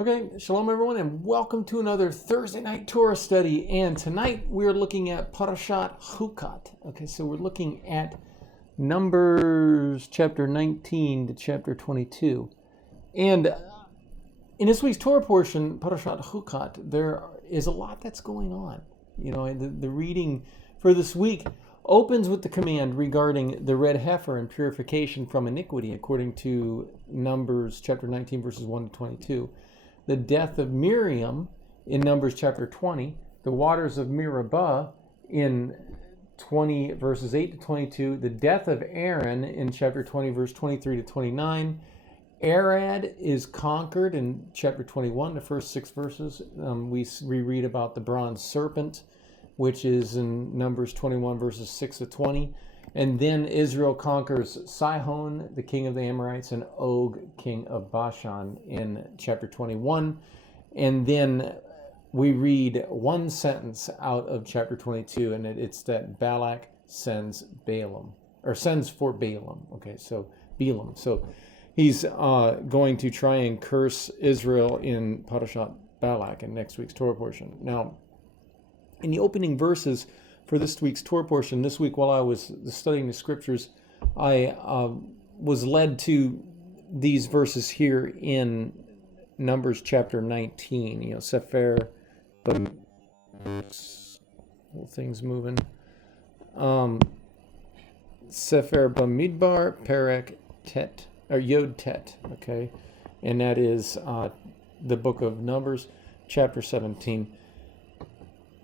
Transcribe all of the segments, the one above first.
Okay, shalom everyone, and welcome to another Thursday night Torah study. And tonight we're looking at Parashat Chukat. Okay, so we're looking at Numbers chapter 19 to chapter 22. And in this week's Torah portion, Parashat Chukat, there is a lot that's going on. You know, the reading for this week opens with the command regarding the red heifer and purification from iniquity, according to Numbers chapter 19, verses 1 to 22. The death of Miriam in Numbers chapter 20, the waters of Meribah in 20 verses 8 to 22, the death of Aaron in chapter 20 verse 23 to 29. Arad is conquered in chapter 21, the first 6 verses. We read about the bronze serpent, which is in Numbers 21 verses 6 to 20. And then Israel conquers Sihon, the king of the Amorites, and Og, king of Bashan, in chapter 21. And then we read one sentence out of chapter 22, and it's that Balak sends for Balaam. Okay, so Balaam. So he's going to try and curse Israel in Parashat Balak in next week's Torah portion. Now, in the opening verses for this week's Torah portion, this week while I was studying the scriptures, I was led to these verses here in Numbers chapter 19. You know, Sefer, whole thing's moving. Sefer Bamidbar, Perek Tet, or Yod Tet, okay? And that is the book of Numbers, chapter 17.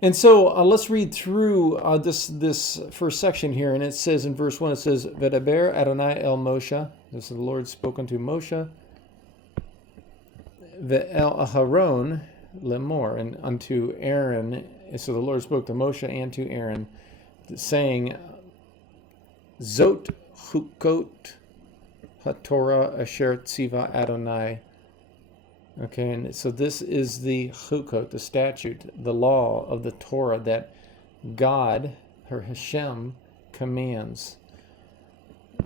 And so let's read through this first section here, and it says in verse 1, it says, V'daber Adonai el Moshe, this is the Lord spoke unto Moshe, Ve'el Aharon lemor, and unto Aaron, and so the Lord spoke to Moshe and to Aaron, saying, Zot Chukot HaTorah Asher Tziva Adonai. Okay, and so this is the Chukot, the statute, the law of the Torah that God, her Hashem, commands.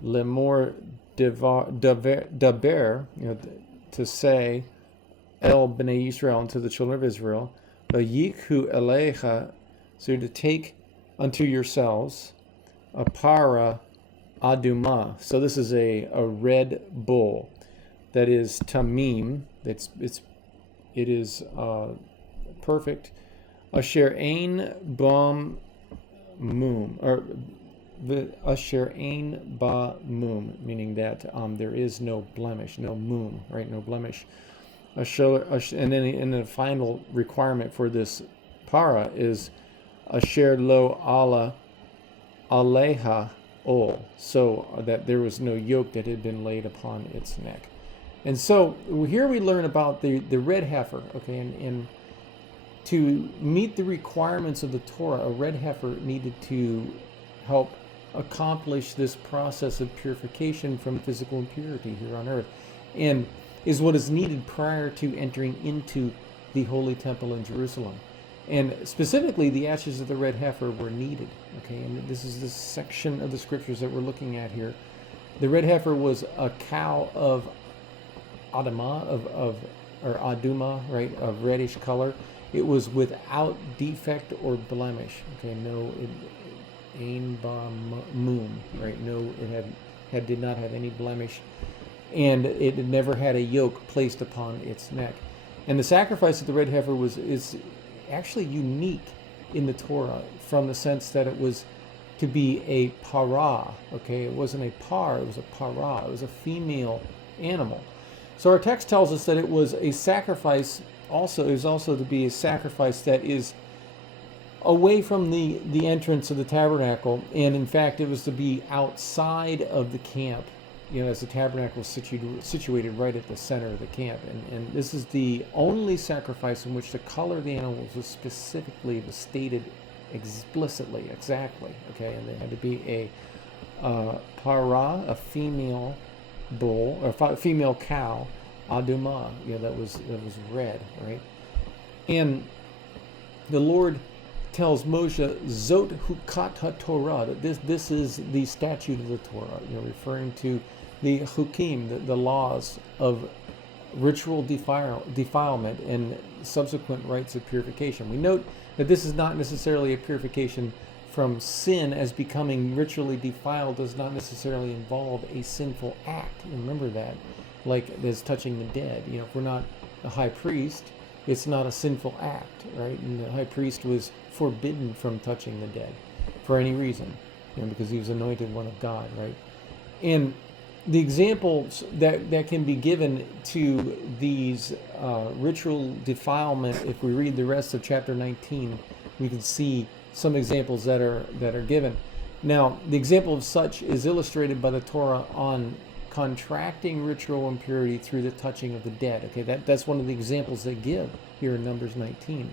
Lemor daber, to say, El bnei Yisrael, unto the children of Israel, Vayikhu elecha, so to take unto yourselves a para aduma. So this is a red bull that is tamim. It is perfect. Asher ein bam mum, or the asher ein ba mum, meaning that there is no blemish, no mum, right? No blemish. And then the final requirement for this para is asher lo ala aleha ol, so that there was no yoke that had been laid upon its neck. And so here we learn about the red heifer, okay, and to meet the requirements of the Torah, a red heifer needed to help accomplish this process of purification from physical impurity here on earth, and is what is needed prior to entering into the Holy Temple in Jerusalem. And specifically, the ashes of the red heifer were needed, okay, and this is this section of the scriptures that we're looking at here. The red heifer was a cow of Adama, or Aduma, right, of reddish color. It was without defect or blemish. Okay, no, ein ba mum, right? No, it did not have any blemish, and it never had a yoke placed upon its neck. And the sacrifice of the red heifer is actually unique in the Torah, from the sense that it was to be a para. Okay, it wasn't a par; it was a para. It was a female animal. So our text tells us that it was a sacrifice. Also, it was also to be a sacrifice that is away from the entrance of the tabernacle, and in fact, it was to be outside of the camp. You know, as the tabernacle was situated right at the center of the camp, and this is the only sacrifice in which the color of the animals was stated explicitly, exactly. Okay, and there had to be a para, a female bull, or female cow, aduma, that was red, right? And the Lord tells Moshe, Zot Chukat HaTorah, that this is the statute of the Torah, referring to the chukim, the laws of ritual defilement and subsequent rites of purification. We note that this is not necessarily a purification from sin, as becoming ritually defiled does not necessarily involve a sinful act. Remember that, like there's touching the dead. If we're not a high priest, it's not a sinful act, right? And the high priest was forbidden from touching the dead for any reason, because he was anointed one of God, right? And the examples that can be given to these ritual defilement, if we read the rest of chapter 19, we can see some examples that are given. Now, the example of such is illustrated by the Torah on contracting ritual impurity through the touching of the dead. Okay, that's one of the examples they give here in Numbers 19.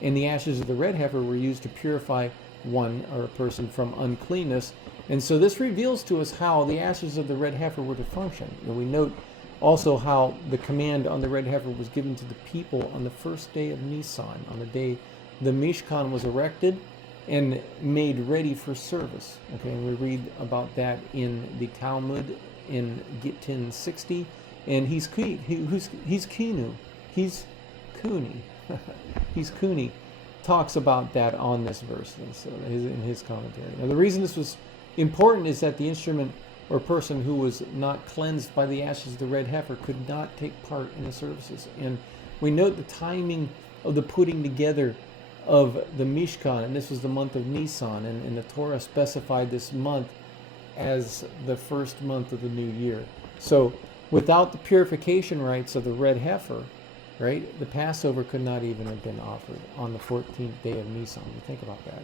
And the ashes of the red heifer were used to purify one or a person from uncleanness. And so this reveals to us how the ashes of the red heifer were to function. And we note also how the command on the red heifer was given to the people on the first day of Nisan, on the day the Mishkan was erected and made ready for service. Okay, and we read about that in the Talmud in Gittin 60, and he's Kunu, he's Kuni, he's Kuni, talks about that on this verse in his commentary. Now, the reason this was important is that the instrument or person who was not cleansed by the ashes of the red heifer could not take part in the services. And we note the timing of the putting together of the Mishkan, and this was the month of Nisan, and the Torah specified this month as the first month of the new year. So without the purification rites of the red heifer, right, the Passover could not even have been offered on the 14th day of Nisan. Think about that.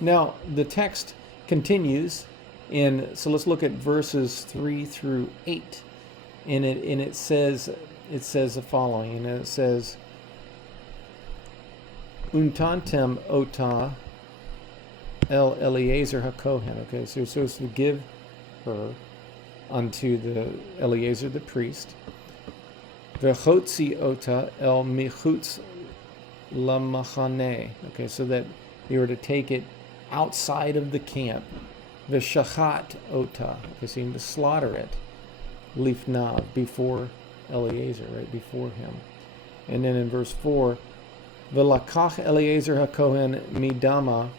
Now, the text continues, and so let's look at verses 3 through 8. And it says the following, and it says, Untantem ota el Eliezer HaKohen. Okay, so you're supposed to give her unto the Eliezer the priest. V'chotzi ota el michutz lamachane. Okay, so that you were to take it outside of the camp. V'shachat ota. Okay, so you need to slaughter it. Lifnav, before Eliezer, right, before him. And then in verse 4, V'lakach Eliezer HaKohen midama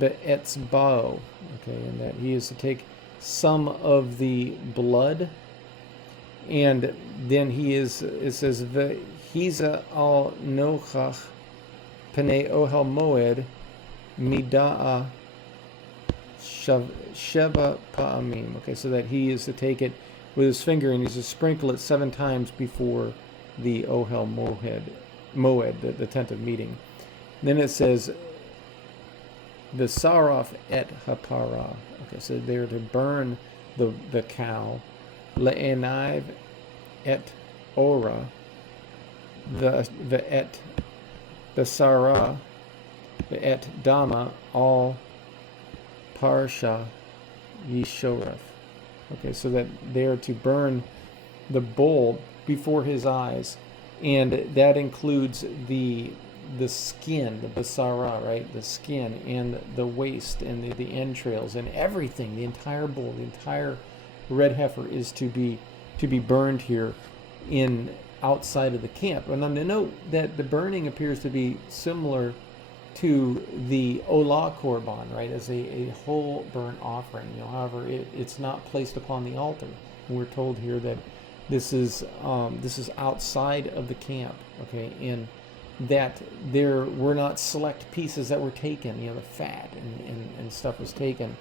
be'etzbao. Okay, and that he is to take some of the blood, and then it says V'hiza al nochach pnei ohel moed mida'a sheva pa'amim. Okay, so that he is to take it with his finger and he's to sprinkle it 7 times before the ohel moed, the tent of meeting. Then it says the saraf et hapara. Okay, so they're to burn the cow. Le'enaiv et ora. The et basara. The et dama all parsha yishoref. Okay, so that they are to burn the bull before his eyes, and that includes the skin, the basara, right? The skin and the waist and the entrails and everything. The entire bull, the entire red heifer is to be burned here in outside of the camp. And on the note that the burning appears to be similar to the Olah Korban, right, as a whole burnt offering. However, it's not placed upon the altar. And we're told here that this is outside of the camp, okay, and that there were not select pieces that were taken. The fat and stuff was taken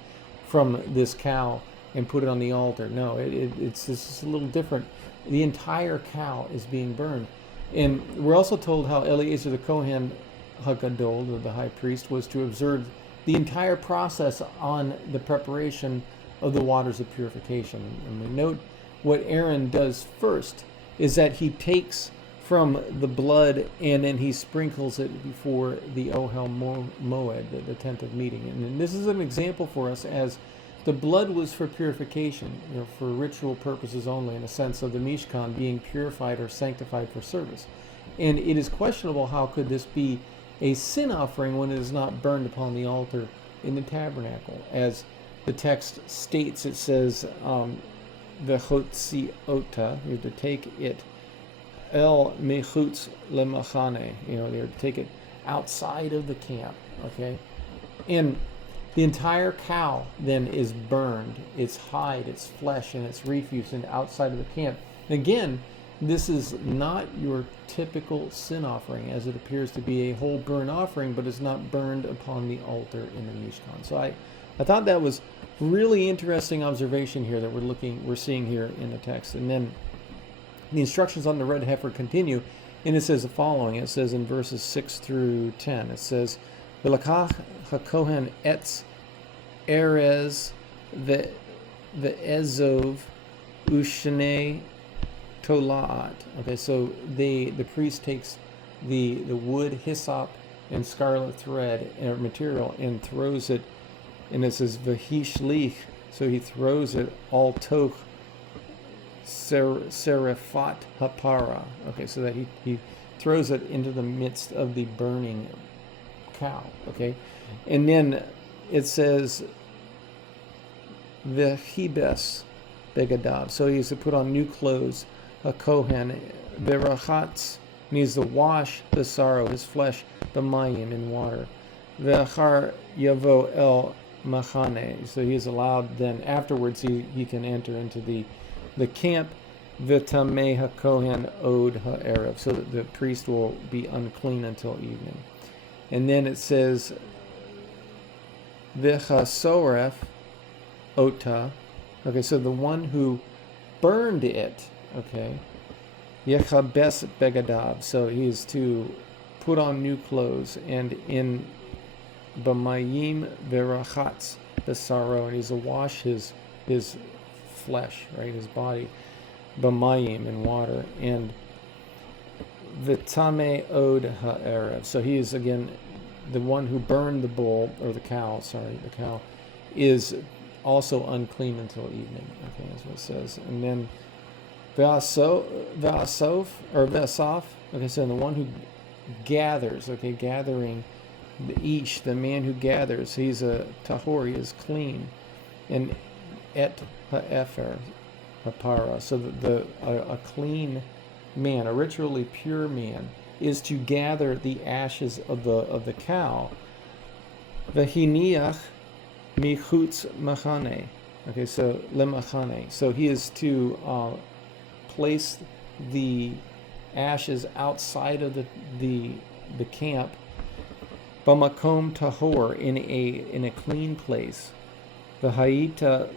from this cow and put it on the altar. No, it's a little different. The entire cow is being burned, and we're also told how Eliezer the Kohen Hagadol, the high priest, was to observe the entire process on the preparation of the waters of purification. And we note what Aaron does first is that he takes from the blood and then he sprinkles it before the Ohel Moed, the tent of meeting. And this is an example for us, as the blood was for purification, for ritual purposes only, in the sense of the Mishkan being purified or sanctified for service. And it is questionable how could this be a sin offering when it is not burned upon the altar in the tabernacle. As the text states, it says, v'chotziota, you have to take it, el mechutz lemachane, you know, they have to take it outside of the camp, okay? And the entire cow then is burned, its hide, its flesh, and its refuse, and outside of the camp. And again, this is not your typical sin offering, as it appears to be a whole burnt offering, but it's not burned upon the altar in the Mishkan. So I thought that was really interesting observation here that we're seeing here in the text. And then the instructions on the red heifer continue, and it says the following. It says in verses 6 through 10, it says, "V'lakach hakohen etz erez ve'ezov ushnei tolaat." Okay, so the priest takes the wood, hyssop, and scarlet thread or material and throws it, and it says v'hishlich, so he throws it all toch serefat hapara. Okay, so that he throws it into the midst of the burning cow. Okay, and then it says v'chibes begadav, so he has to put on new clothes. A kohen verachatz needs to wash the sorrow, his flesh, b'mayim, in water. V'achar yavo el machane, so he is allowed then afterwards he can enter into the camp. V'tamei hakohen od ha'erev, so that the priest will be unclean until evening. And then it says v'chasoref ota, okay, so the one who burned it, okay, yechabes begadav, so he is to put on new clothes, and in b'mayim verachatz besaro, and he's to wash his flesh, right, his body, b'mayim, in water, and v'tamei od ha'erev, so he is again the one who burned the bull, or the cow, is also unclean until evening. Okay, that's what it says. And then V'asaf, okay, so the one who gathers, okay, gathering, the ish, the man who gathers, he's a tahor, he is clean. And et ha'efer hapara, so a clean man, a ritually pure man, is to gather the ashes of the cow. V'hiniach michutz machane, okay, so lemachane, so he is to place the ashes outside of the camp, b'makom tahor, in a clean place. V'hayita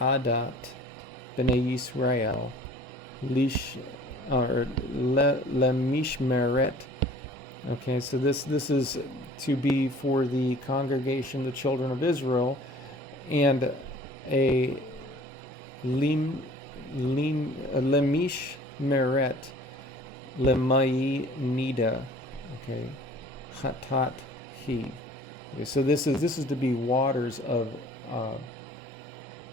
le'adat b'nei Yisrael lish or lemishmeret. Okay, so this is to be for the congregation, the children of Israel, and a lemish meret lemai nida, okay, chatat he. Okay, so this is to be waters of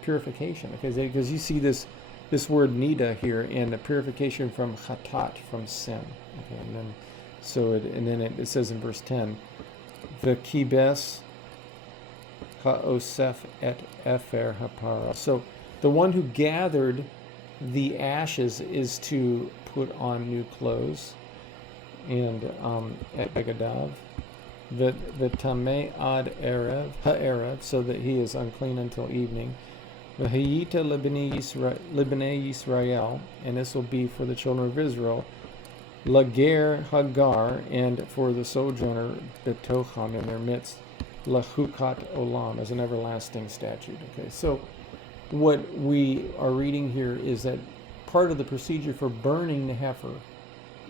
purification. Okay, because you see this word nida here, and the purification from chatat, from sin. Okay, and then it says in verse 10, the kibes ha'osef et efer hapara. So the one who gathered the ashes is to put on new clothes, and at begadav, the tamei ad erev ha'erev, so that he is unclean until evening. V'hayita libnei Yisrael, and this will be for the children of Israel. Lager hagar, and for the sojourner betocham, in their midst. La Chukat olam, as an everlasting statute. Okay, so what we are reading here is that part of the procedure for burning the heifer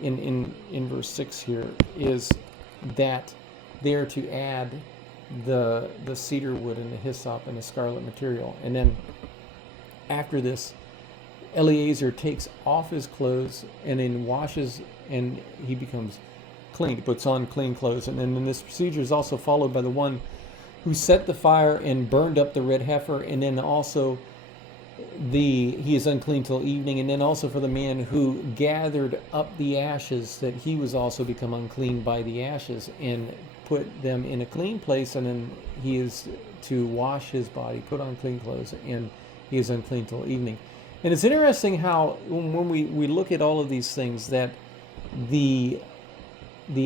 in verse 6 here is that they are to add the cedar wood and the hyssop and the scarlet material. And then after this, Eliezer takes off his clothes and then washes, and he becomes clean. He puts on clean clothes. And then this procedure is also followed by the one who set the fire and burned up the red heifer, and then also he is unclean till evening, and then also for the man who gathered up the ashes, that he was also become unclean by the ashes, and put them in a clean place, and then he is to wash his body, put on clean clothes, and he is unclean till evening. And it's interesting how when we look at all of these things, that the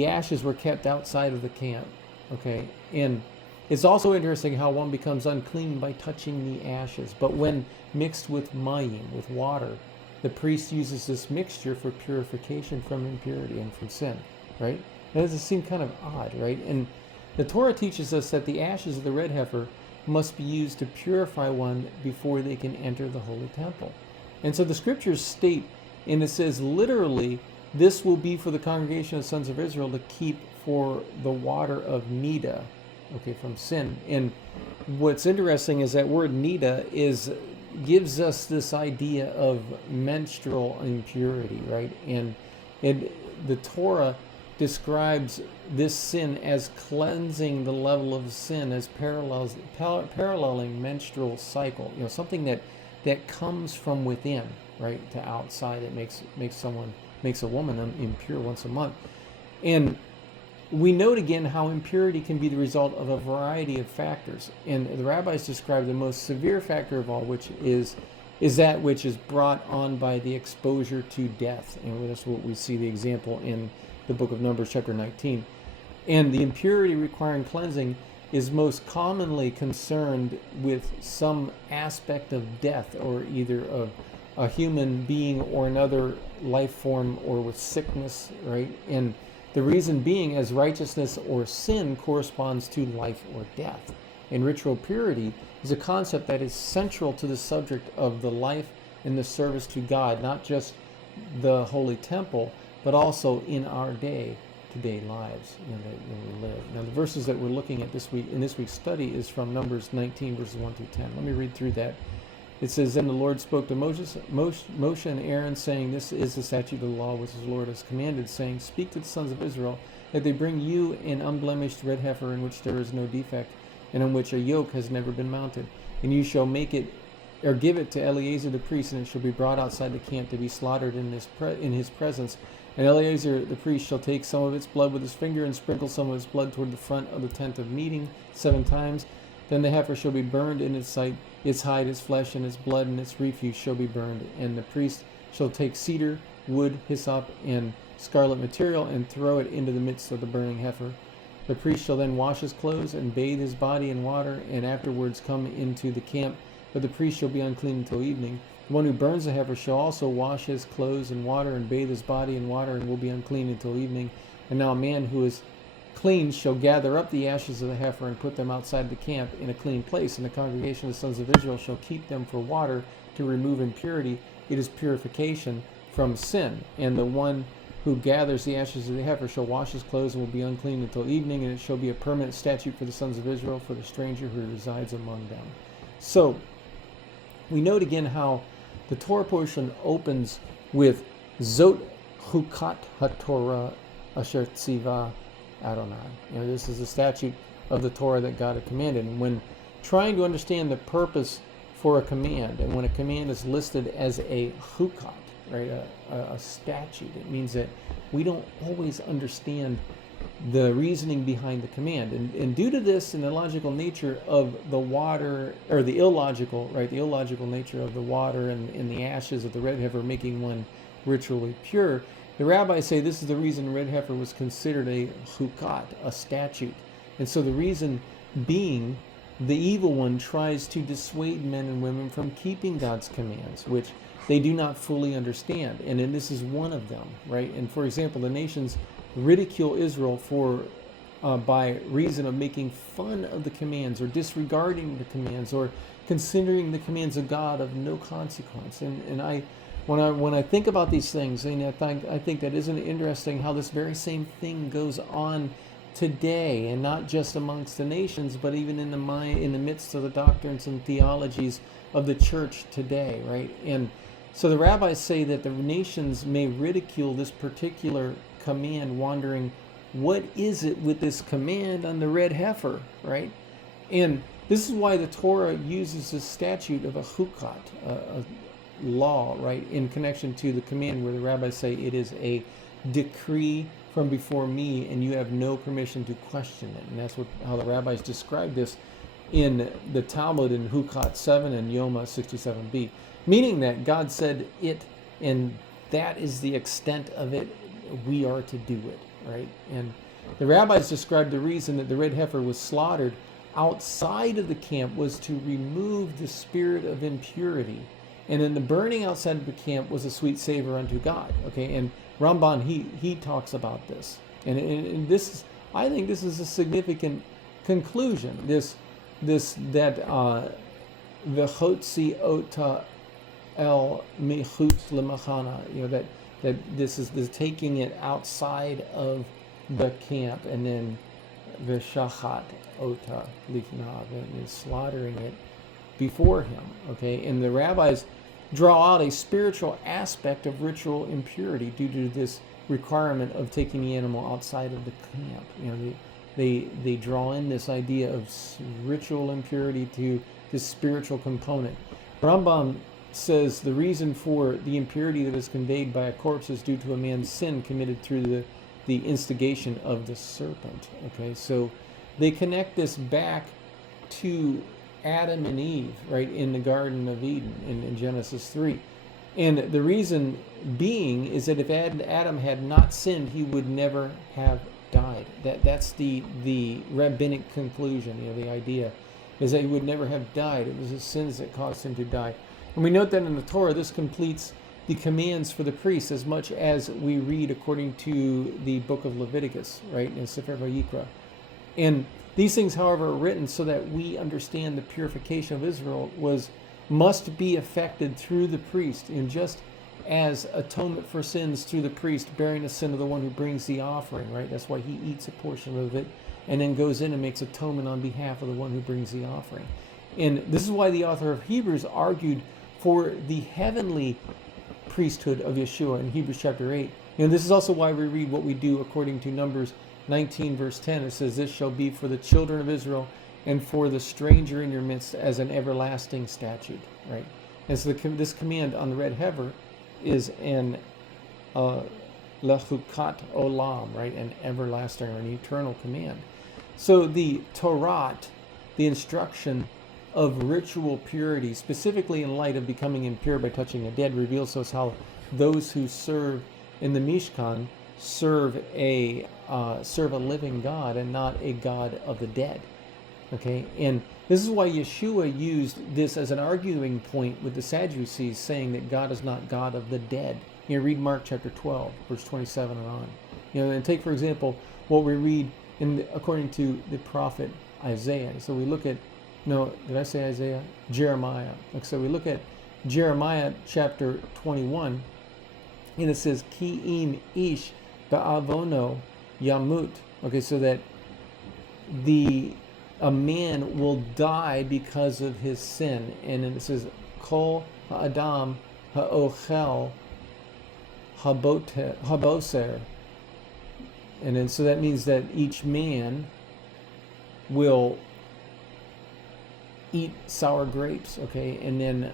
ashes were kept outside of the camp. Okay, and it's also interesting how one becomes unclean by touching the ashes, but when mixed with mayim, with water, the priest uses this mixture for purification from impurity and from sin, right? That doesn't seem kind of odd, right? And the Torah teaches us that the ashes of the red heifer must be used to purify one before they can enter the holy temple. And so the scriptures state, and it says literally, this will be for the congregation of the sons of Israel to keep for the water of nida, okay, from sin. And what's interesting is that word nida gives us this idea of menstrual impurity, right? And the Torah describes this sin as cleansing the level of sin, as paralleling menstrual cycle, something that comes from within, right, to outside. It makes a woman impure once a month. And we note again how impurity can be the result of a variety of factors. And the rabbis describe the most severe factor of all, which is that which is brought on by the exposure to death. And that's what we see the example in the book of Numbers, chapter 19. And the impurity requiring cleansing is most commonly concerned with some aspect of death, or either of a human being or another life form, or with sickness, right? And the reason being, as righteousness or sin corresponds to life or death. And ritual purity is a concept that is central to the subject of the life and the service to God, not just the holy temple, but also in our day-to-day lives when we live. Now, the verses that we're looking at this week in this week's study is from Numbers 19, verses 1 through 10. Let me read through that. It says, "Then the Lord spoke to Moshe and Aaron, saying, This is the statute of the law which the Lord has commanded, saying, Speak to the sons of Israel, that they bring you an unblemished red heifer in which there is no defect, and on which a yoke has never been mounted. And you shall make it, or give it to Eleazar the priest, and it shall be brought outside the camp to be slaughtered in his presence. And Eleazar the priest shall take some of its blood with his finger, and sprinkle some of its blood toward the front of the tent of meeting 7 times. Then the heifer shall be burned in its sight, its hide, its flesh, and its blood, and its refuse shall be burned. And the priest shall take cedar, wood, hyssop, and scarlet material, and throw it into the midst of the burning heifer. The priest shall then wash his clothes, and bathe his body in water, and afterwards come into the camp. But the priest shall be unclean until evening. The one who burns the heifer shall also wash his clothes in water, and bathe his body in water, and will be unclean until evening. And now a man who is clean shall gather up the ashes of the heifer and put them outside the camp in a clean place, and the congregation of the sons of Israel shall keep them for water to remove impurity. It is purification from sin. And the one who gathers the ashes of the heifer shall wash his clothes and will be unclean until evening, and it shall be a permanent statute for the sons of Israel, for the stranger who resides among them." So we note again how the Torah portion opens with Zot Chukat HaTorah Asher Tziva Adonai. This is the statute of the Torah that God had commanded. And when trying to understand the purpose for a command, and when a command is listed as a chukat, right, a statute, it means that we don't always understand the reasoning behind the command. And due to this and the logical nature of the water, or the illogical nature of the water and the ashes of the red heifer making one ritually pure, the rabbis say this is the reason the red heifer was considered a chukat, a statute. And so the reason being, the evil one tries to dissuade men and women from keeping God's commands, which they do not fully understand. And then this is one of them, right? And for example, the nations ridicule Israel by reason of making fun of the commands, or disregarding the commands, or considering the commands of God of no consequence. And when I think about these things, I think that isn't it interesting how this very same thing goes on today, and not just amongst the nations, but even in the midst of the doctrines and theologies of the church today, right? And so the rabbis say that the nations may ridicule this particular command, wondering, what is it with this command on the red heifer, right? And this is why the Torah uses this statute of a chukat, a law, right, in connection to the command, where the rabbis say it is a decree from before me, and you have no permission to question it. And that's how the rabbis describe this in the Talmud in Chukat 7 and Yoma 67b, meaning that God said it, and that is the extent of it. We are to do it, right? And the rabbis described the reason that the red heifer was slaughtered outside of the camp was to remove the spirit of impurity. And then the burning outside of the camp was a sweet savor unto God. Okay, and Ramban he talks about this, and this is, I think this is a significant conclusion. This that v'chotzi ota el michutz lemachana, that this is taking it outside of the camp, and then v'shachat ota lifnav, and slaughtering it before him. Okay, and the rabbis draw out a spiritual aspect of ritual impurity due to this requirement of taking the animal outside of the camp. They draw in this idea of ritual impurity to this spiritual component. Rambam says the reason for the impurity that is conveyed by a corpse is due to a man's sin committed through the instigation of the serpent. Okay, so they connect this back to Adam and Eve, right, in the Garden of Eden in Genesis 3. And the reason being is that if Adam had not sinned, he would never have died. That's the rabbinic conclusion. The idea is that he would never have died. It was his sins that caused him to die. And we note that in the Torah, this completes the commands for the priests as much as we read according to the book of Leviticus, right, in Sefer Vayikra. And these things, however, are written so that we understand the purification of Israel must be effected through the priest, and just as atonement for sins through the priest, bearing the sin of the one who brings the offering, right? That's why he eats a portion of it and then goes in and makes atonement on behalf of the one who brings the offering. And this is why the author of Hebrews argued for the heavenly priesthood of Yeshua in Hebrews chapter 8. And this is also why we read what we do according to Numbers 19 verse 10. It says, "This shall be for the children of Israel and for the stranger in your midst as an everlasting statute," right? And so this command on the red heifer is an lechukat olam, right? An everlasting or an eternal command. So the Torah, the instruction of ritual purity, specifically in light of becoming impure by touching a dead, reveals to us how those who serve in the Mishkan serve a living God and not a God of the dead. Okay, and this is why Yeshua used this as an arguing point with the Sadducees, saying that God is not God of the dead. Read Mark chapter 12, verse 27 and on. And take, for example, what we read according to the prophet Isaiah. So we look at, did I say Isaiah? Jeremiah. So we look at Jeremiah chapter 21, and it says, "Ki im ish ba'avono yamut." Okay, so that a man will die because of his sin. And then it says, "Kol ha'adam ha'ochel haboser." And then so that means that each man will eat sour grapes, okay? And then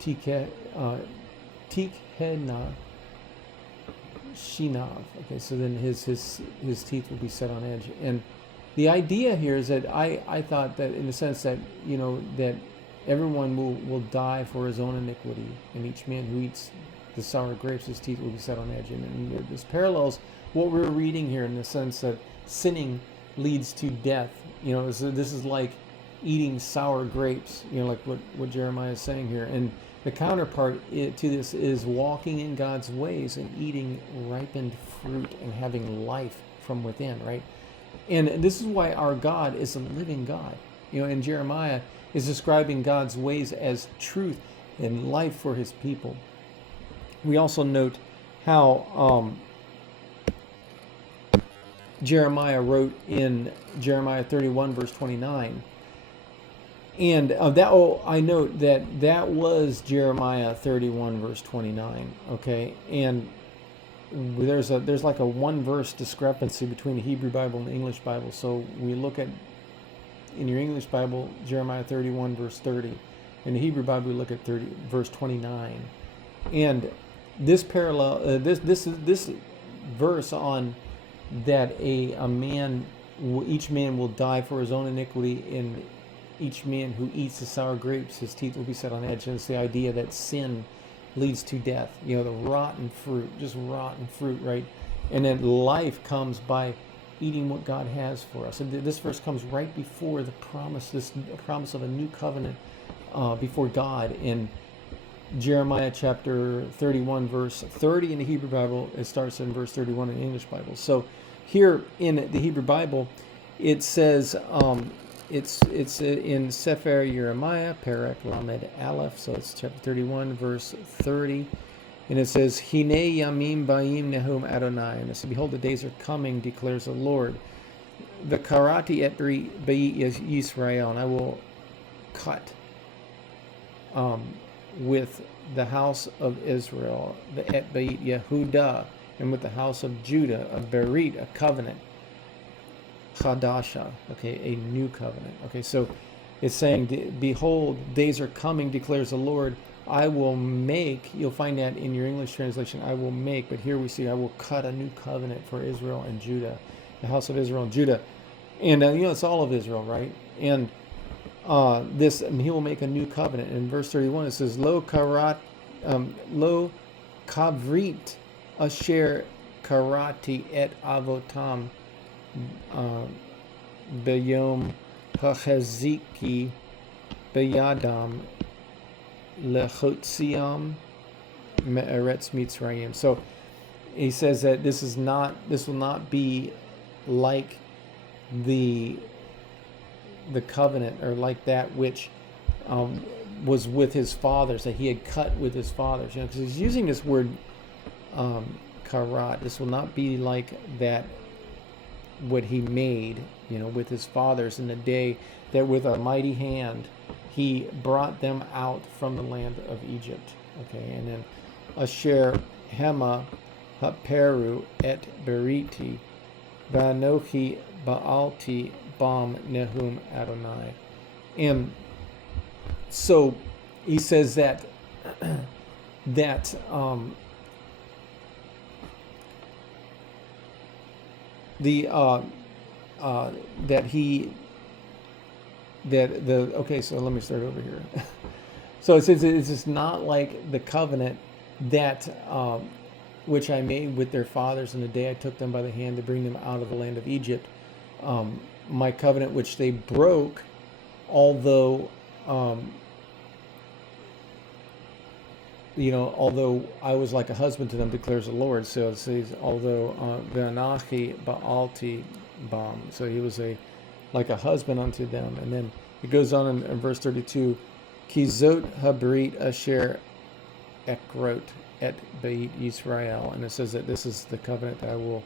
tikhena shinav, okay? So then his teeth will be set on edge. And the idea here is that I thought that in the sense that, that everyone will die for his own iniquity, and each man who eats the sour grapes, his teeth will be set on edge. And this parallels what we're reading here in the sense that sinning leads to death. So this is like eating sour grapes, like what Jeremiah is saying here. And the counterpart to this is walking in God's ways and eating ripened fruit and having life from within, right? And this is why our God is a living God. And Jeremiah is describing God's ways as truth and life for his people. We also note how Jeremiah wrote in Jeremiah 31 verse 29. And I note that was Jeremiah 31 verse 29. Okay, and there's like a one verse discrepancy between the Hebrew Bible and the English Bible. So we look at, in your English Bible, Jeremiah 31 verse 30. In the Hebrew Bible, we look at verse 29. And this parallel, this verse on that a man each man will die for his own iniquity, and each man who eats the sour grapes, his teeth will be set on edge. And it's the idea that sin leads to death. The rotten fruit, just rotten fruit, right? And then life comes by eating what God has for us. And this verse comes right before the promise, this promise of a new covenant before God in Jeremiah chapter 31, verse 30 in the Hebrew Bible. It starts in verse 31 in the English Bible. So here in the Hebrew Bible, it says, it's in Sefer Jeremiah, Perek Lamed Aleph, so it's chapter 31, verse 30, and it says, Hine Yamim Baim Nehum Adonai, and it says, behold, the days are coming, declares the Lord, the Karati et Beit Yisrael, and I will cut with the house of Israel, the et Beit Yehuda, and with the house of Judah, a berit, a covenant, Chadasha, okay, a new covenant. Okay, so it's saying, behold, days are coming, declares the Lord, I will make, you'll find that in your English translation, I will make, but here we see, I will cut a new covenant for Israel and Judah, the house of Israel and Judah. And, it's all of Israel, right? And he will make a new covenant. In verse 31, it says, Lo kavrit asher karati et avotam Beyom Hacheziki Beyadam Lechotziam Me'eretz Mitzrayim. So he says that this will not be like the covenant, or like that which was with his fathers, that he had cut with his fathers. Because he's using this word karat. This will not be like that, what he made, with his fathers in the day that with a mighty hand he brought them out from the land of Egypt. Okay, and then Asher Hema Haperu et Beriti Vanochi Baalti Bam Nehum Adonai. And so he says that okay, so let me start over here. So it says it's just not like the covenant that which I made with their fathers in the day I took them by the hand to bring them out of the land of Egypt. My covenant which they broke, although although I was like a husband to them, declares the Lord. So it says, although Ve'anachi Ba'alti Bam, so he was like a husband unto them. And then it goes on in verse 32, Kizot Habrit Asher Ekrot et Beit Yisrael, and it says that this is the covenant that I will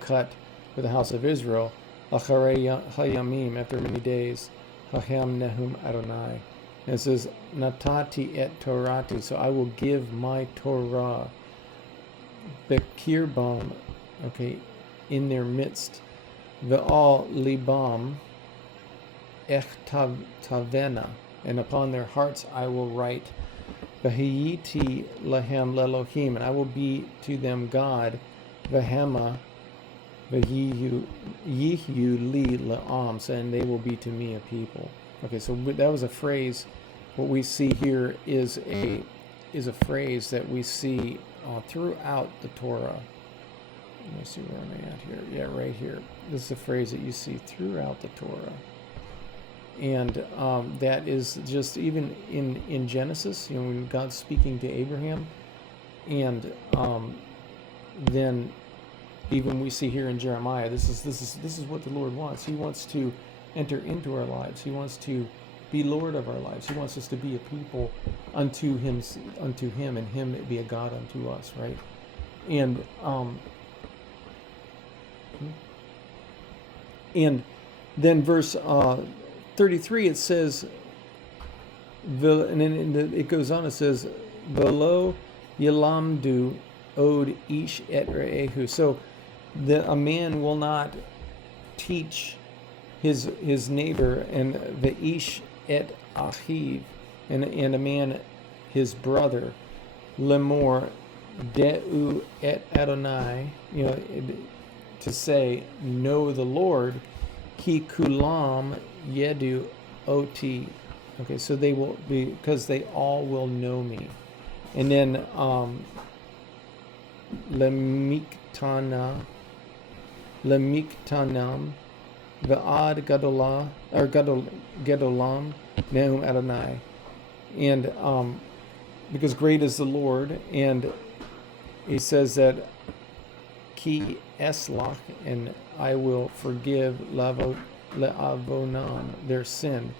cut with the house of Israel. Acharei Hayamim, after many days, Hachem Nehum Adonai. And it says, Natati et Torati, so I will give my Torah, Bekirbam, okay, in their midst, Ve'al Libam, Ech Tavena, and upon their hearts I will write, V'hiyiti lahem lelohim, and I will be to them God, V'hema, V'yihu li le'am, and they will be to me a people. Okay, so that was a phrase. What we see here is a phrase that we see throughout the Torah. Let me see, where am I at here? Yeah, right here. This is a phrase that you see throughout the Torah. And that is just even in Genesis, when God's speaking to Abraham, and then even we see here in Jeremiah, this is what the Lord wants. He wants to enter into our lives. He wants to be Lord of our lives. He wants us to be a people unto Him, and Him be a God unto us, right? And then verse 33, it says, and then it goes on, it says, Velo Yilamdu Od Ish et Re'ehu. So a man will not teach his neighbor, and the Ish et Achiv, and a man his brother, Lemor De'u et Adonai, to say, know the Lord, ki kulam yedu oti. Okay, so they will be, because they all will know me. And then lemiktanam va'ad gadolah or gadolam neum Adonai. And because great is the Lord, and he says that ki eslach, and I will forgive le'avonam, their sin,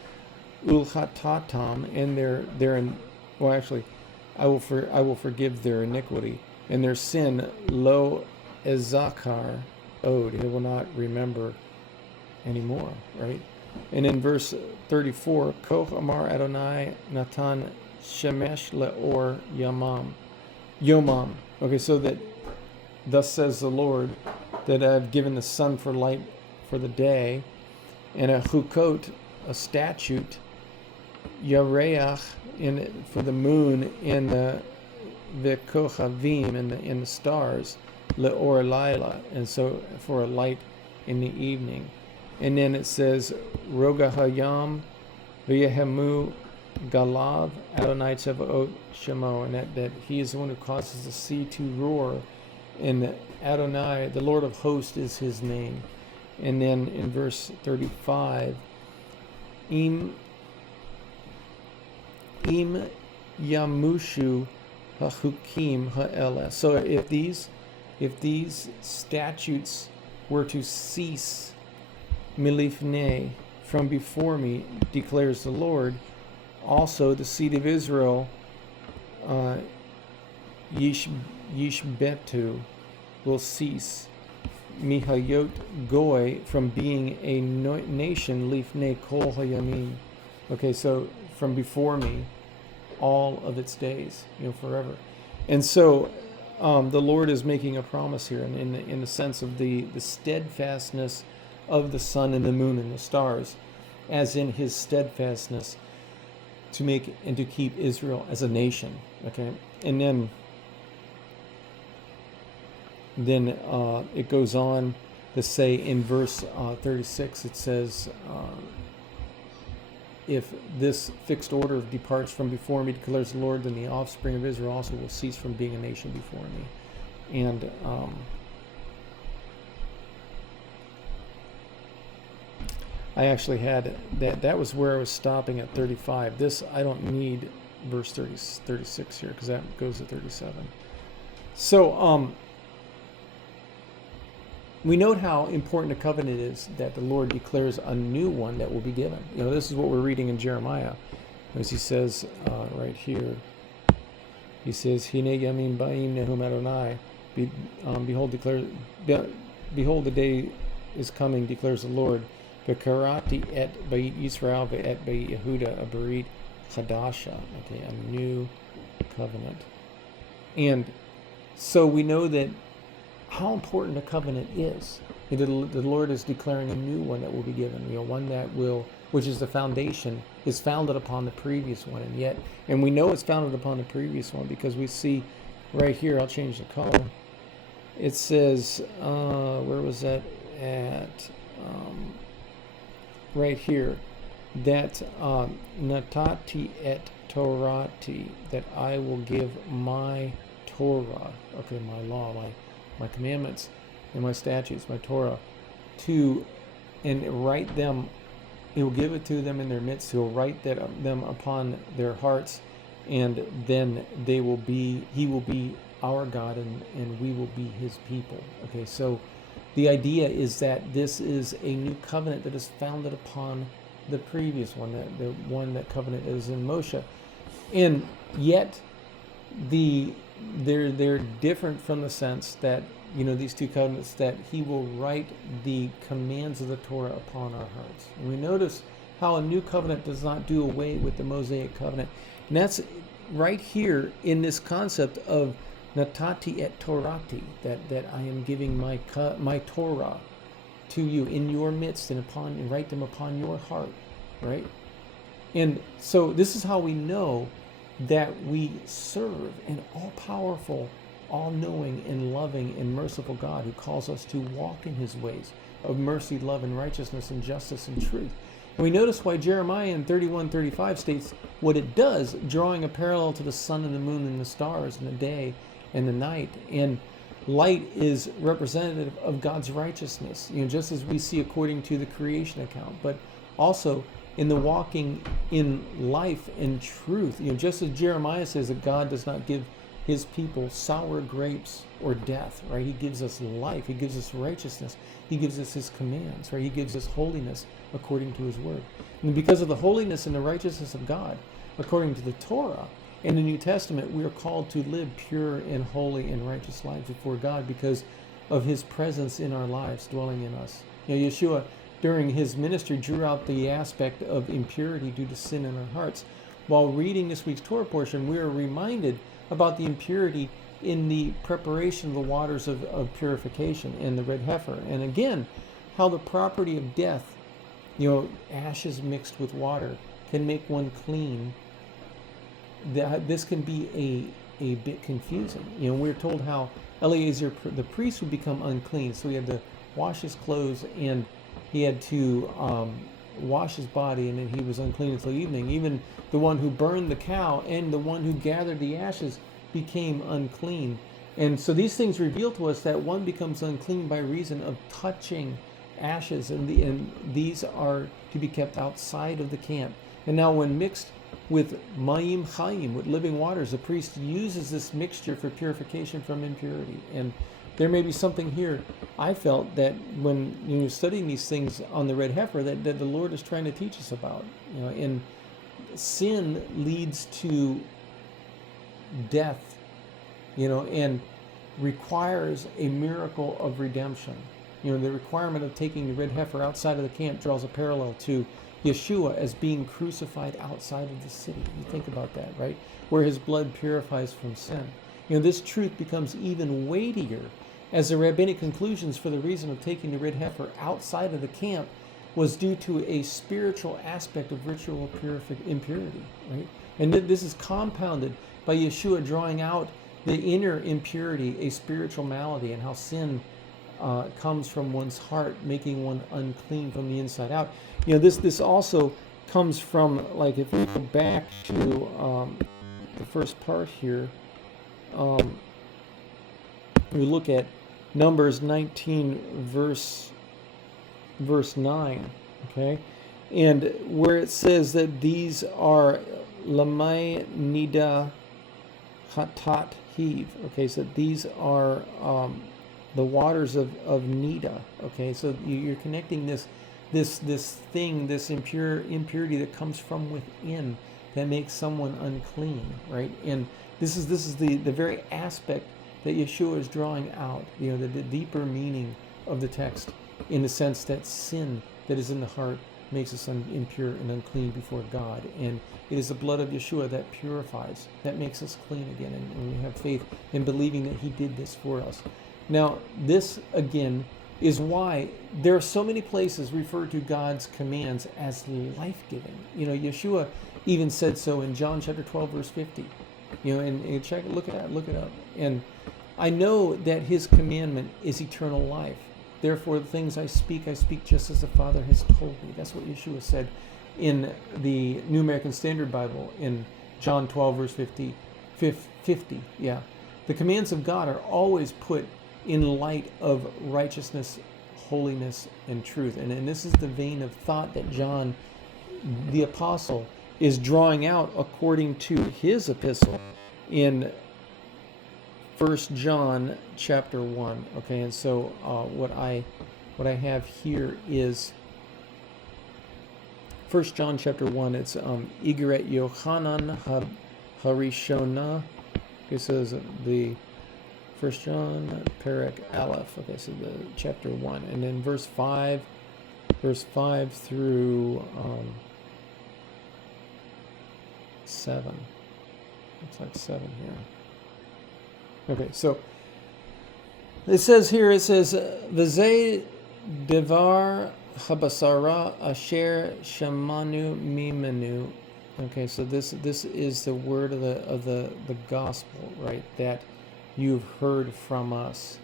ulchatatam, and their well, actually, I will forgive their iniquity, and their sin lo ezakar od, he will not remember anymore, right? And in verse 34, Koch Amar Adonai Natan Shemesh Leor Yomam. Okay, so that thus says the Lord, that I have given the sun for light for the day, and a chukot, a statute, yareach, for the moon, and the kochavim, and the stars, leor laila, and so for a light in the evening. And then it says, Roga Hayam V'yehemu Galav Adonai Tzevaot Shemo, and that he is the one who causes the sea to roar, and Adonai, the Lord of hosts, is his name. And then in verse 35, Im Yamushu Hachukim Ha'ela. So if these statutes were to cease milifnei, from before me, declares the Lord, also the seed of Israel yishbetu, will cease, mihayot goy, from being a nation, lifnei kol hayamin. Okay, so from before me, all of its days, forever. And so the Lord is making a promise here, in the sense of the steadfastness of the sun and the moon and the stars, as in his steadfastness to make and to keep Israel as a nation. Okay, and then it goes on to say in verse 36, it says, if this fixed order departs from before me, declares the Lord, then the offspring of Israel also will cease from being a nation before me. And I actually had that was where I was stopping at 35. This, I don't need verse 36 here, because that goes to 37. So we note how important a covenant is, that the Lord declares a new one that will be given. This is what we're reading in Jeremiah, as he says right here. He says, Hine yamim ba'im nehum Adonai. Behold, the day is coming, declares the Lord. V'karati et ba'it Yisrael ve'et ba'it Yehuda abarit chadasha. Okay, a new covenant. And so we know that how important a covenant is. The Lord is declaring a new one that will be given. One that will, which is the foundation, is founded upon the previous one. And we know it's founded upon the previous one because we see right here, I'll change the color. It says, where was that at? Right here, that natati et torati, that I will give my Torah, okay, my law, my commandments and my statutes, my Torah, and write them. He will give it to them in their midst. He will write them upon their hearts, and then he will be our God, and we will be his people. Okay, so the idea is that this is a new covenant that is founded upon the previous one, that covenant is in Moshe, and yet they're different from the sense that these two covenants, that he will write the commands of the Torah upon our hearts. And we notice how a new covenant does not do away with the Mosaic covenant, and that's right here in this concept of natati et torati, that I am giving my Torah to you in your midst, and write them upon your heart, right? And so this is how we know that we serve an all-powerful all-knowing and loving and merciful God who calls us to walk in his ways of mercy, love, and righteousness and justice and truth. And we notice why Jeremiah in 31:35 states what it does, drawing a parallel to the sun and the moon and the stars and the day and the night. And light is representative of God's righteousness, just as we see according to the creation account, but also in the walking in life and truth. Just as Jeremiah says that God does not give his people sour grapes or death, right? He gives us life. He gives us righteousness. He gives us his commands, right? He gives us holiness according to his word. And because of the holiness and the righteousness of God, according to the Torah, in the New Testament, we are called to live pure and holy and righteous lives before God because of his presence in our lives, dwelling in us. Yeshua, during his ministry, drew out the aspect of impurity due to sin in our hearts. While reading this week's Torah portion, we are reminded about the impurity in the preparation of the waters of purification in the red heifer. And again, how the property of death, ashes mixed with water, can make one clean. This can be a bit confusing. We're told how Eleazar, the priest, would become unclean. So he had to wash his clothes and he had to wash his body, and then he was unclean until evening. Even the one who burned the cow and the one who gathered the ashes became unclean. And so these things reveal to us that one becomes unclean by reason of touching ashes, and these are to be kept outside of the camp. And now when mixed with mayim chayim, with living waters, the priest uses this mixture for purification from impurity. And there may be something here, I felt, that when you're studying these things on the red heifer, that the Lord is trying to teach us about. And sin leads to death, and requires a miracle of redemption. The requirement of taking the red heifer outside of the camp draws a parallel to Yeshua as being crucified outside of the city. You think about that, right? Where his blood purifies from sin. This truth becomes even weightier as the rabbinic conclusions for the reason of taking the red heifer outside of the camp was due to a spiritual aspect of ritual impurity, right? And this is compounded by Yeshua drawing out the inner impurity, a spiritual malady, and how sin comes from one's heart, making one unclean from the inside out. This also comes from, like, if we go back to the first part here, we look at Numbers 19, verse 9, okay? And where it says that these are Lamai Nida Hatat Heave, okay? So these are the waters of Nida, okay? So you're connecting this thing, this impurity that comes from within that makes someone unclean, right? And this is the very aspect that Yeshua is drawing out, the deeper meaning of the text, in the sense that sin that is in the heart makes us impure and unclean before God. And it is the blood of Yeshua that purifies, that makes us clean again. And we have faith in believing that he did this for us. Now, this, again, is why there are so many places referred to God's commands as life-giving. Yeshua even said so in John chapter 12, verse 50. And check, look it up. And I know that his commandment is eternal life. Therefore, the things I speak just as the Father has told me. That's what Yeshua said in the New American Standard Bible in John 12, verse 50. Yeah. The commands of God are always put in light of righteousness, holiness, and truth. And this is the vein of thought that John, the apostle, is drawing out according to his epistle in 1 John chapter 1. Okay, and so what I have here is 1 John chapter 1. It's Igret Yochanan Harishona. Okay, so the 1 John Perek Aleph. Okay, so the chapter 1, and then verse 5 through 7. Looks like 7 here. Okay, so it says V'zeh devar habasara asher shamanu mimenu. Okay, so this is the word of the gospel, right? That you've heard from us.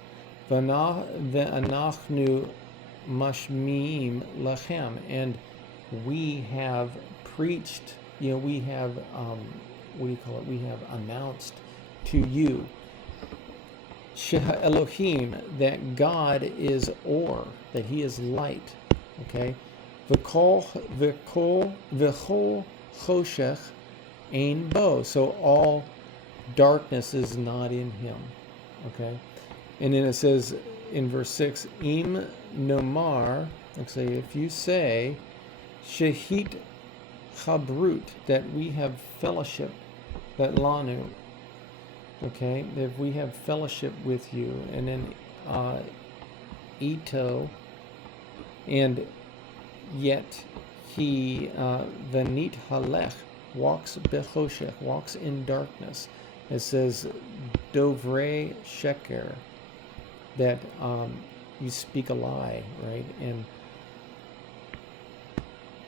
Ve'anachnu mashmiim lachem, and we have preached, we have, we have announced to you, Sheha Elohim, that God is Or, that He is light. Okay? V'chol choshech ein bo. So all darkness is not in Him. Okay? And then it says in verse 6, Im nomar, let's say, if you say, Shehit chabrut, that we have fellowship, that lanu, okay, if we have fellowship with you, and then ito, and yet he venit halech, walks bechoshech, walks in darkness. It says dovrei sheker, that you speak a lie, right? And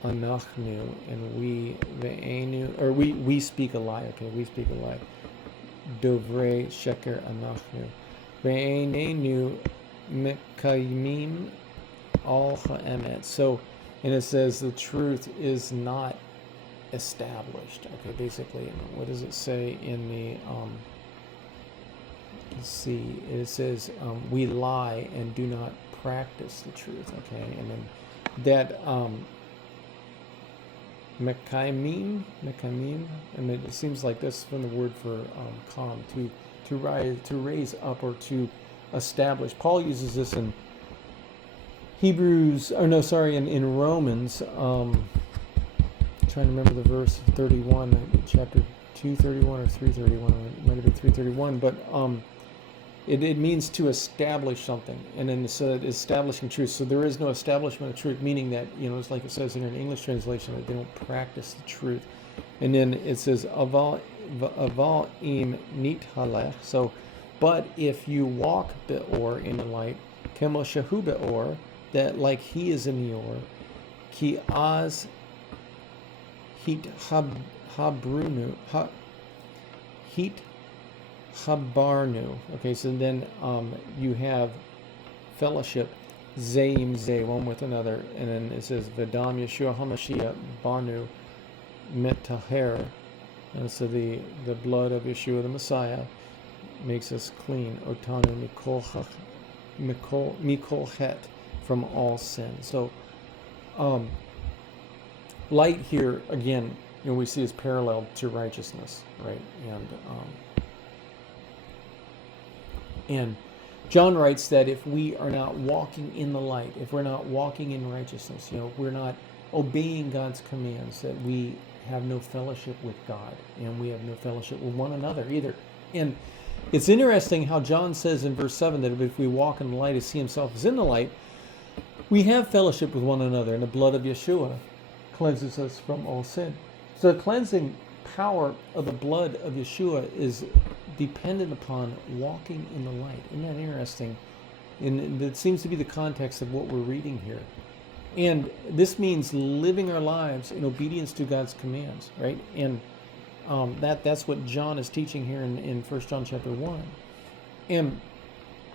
anachnu, and we ve'enu, or we speak a lie. Okay, we speak a lie. Dovrei sheker anachnu ve'enenu mekayimim al ha'emet. So, and it says the truth is not established. Okay, basically, what does it say in the let's see, it says we lie and do not practice the truth. Okay, and then that mekayimim, and it seems like this from the word for calm, to raise up, or to establish. Paul uses this in in Romans, trying to remember the verse 31, chapter 231 or 331, it might have been 331, but it means to establish something, and then it's establishing truth. So there is no establishment of truth, meaning that, it's like it says here in English translation, that they don't practice the truth. And then it says aval im nit halech. So, but if you walk be'or, in the light, kemo shehu be'or, that like he is in the or, ki az hit habrunu hit habarnu. Okay, so then you have fellowship, zeim ze, one with another, and then it says Vedam Yeshua HaMashiach Banu Metaher. And so the blood of Yeshua the Messiah makes us clean. Otanu mikol het, from all sin. So light here again, we see is parallel to righteousness, right? And John writes that if we are not walking in the light, if we're not walking in righteousness, if we're not obeying God's commands, that we have no fellowship with God, and we have no fellowship with one another either. And it's interesting how John says in verse 7 that if we walk in the light as He Himself is in the light, we have fellowship with one another, and the blood of Yeshua cleanses us from all sin. So the cleansing power of the blood of Yeshua is dependent upon walking in the light. Isn't that interesting? And it seems to be the context of what we're reading here. And this means living our lives in obedience to God's commands, right? And that's what John is teaching here in 1 John chapter 1. And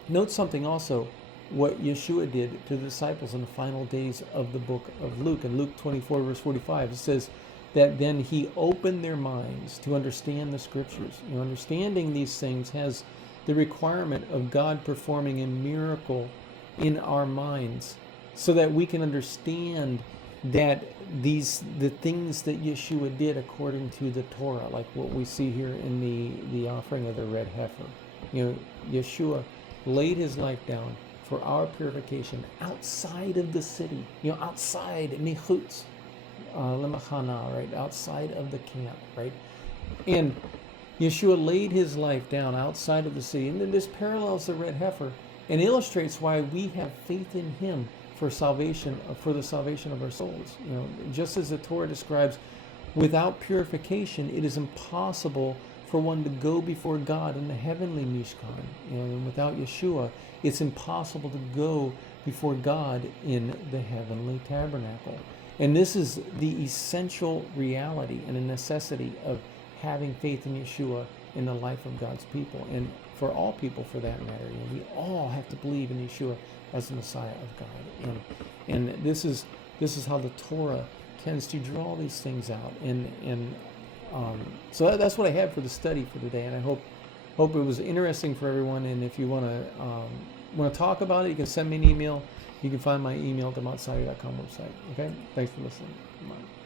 note something also, what Yeshua did to the disciples in the final days of the book of Luke. In Luke 24, verse 45, it says that then He opened their minds to understand the Scriptures. Understanding these things has the requirement of God performing a miracle in our minds, so that we can understand that the things that Yeshua did according to the Torah, like what we see here in the offering of the red heifer. Yeshua laid His life down for our purification outside of the city, outside Michutz Lemachana, right, outside of the camp, right? And Yeshua laid His life down outside of the city. And then this parallels the red heifer and illustrates why we have faith in Him for salvation, for the salvation of our souls. Just as the Torah describes, without purification, it is impossible for one to go before God in the heavenly Mishkan. And without Yeshua, it's impossible to go before God in the heavenly tabernacle. And this is the essential reality and a necessity of having faith in Yeshua in the life of God's people. And for all people, for that matter. We all have to believe in Yeshua as the Messiah of God, and this is how the Torah tends to draw these things out. And so that's what I had for the study for today, and I hope it was interesting for everyone. And if you want to talk about it, you can send me an email. You can find my email at the mountside.com website. Okay, thanks for listening. Bye.